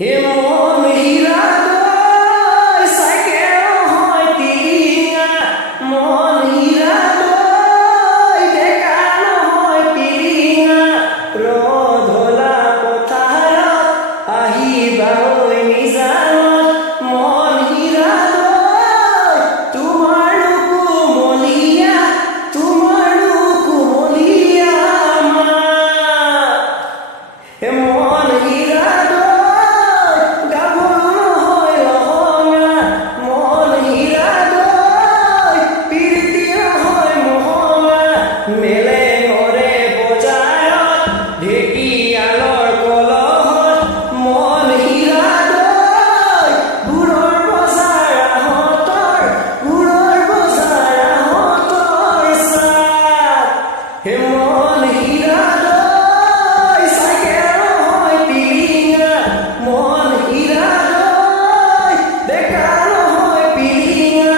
হে মন হীৰা দই সাইকেল হয় টিলিঙা মন হীৰা দই দেখানো হয় পিলিঙা ৰধলা পথাৰত আহিবা ঐ নিজানত মন হীৰা দই তোমাৰো কুমলীয়া মা হে মন হীৰা মেলে ঘৰে বজাৰত ঢেকীয়ালৰ কলহত মন হীৰা দই গুড়ৰ বজাৰ আহঁতৰ চাহ হে মন হীৰা দই চাইকেল হয় টিলিঙা মন হীৰা দই বেকাৰ নহয় পিলিঙা